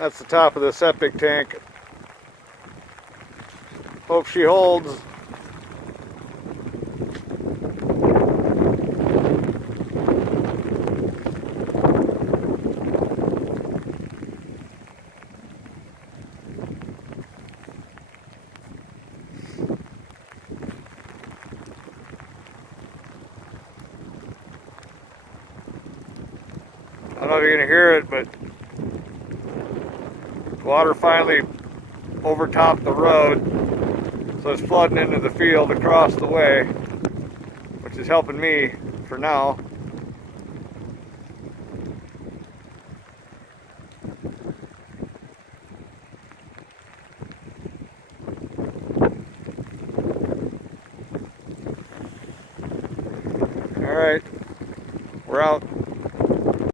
That's the top of the septic tank. Hope she holds. I don't know if you're gonna hear it, but water finally overtopped the road, so it's flooding into the field across the way, which is helping me for now. All right, we're out.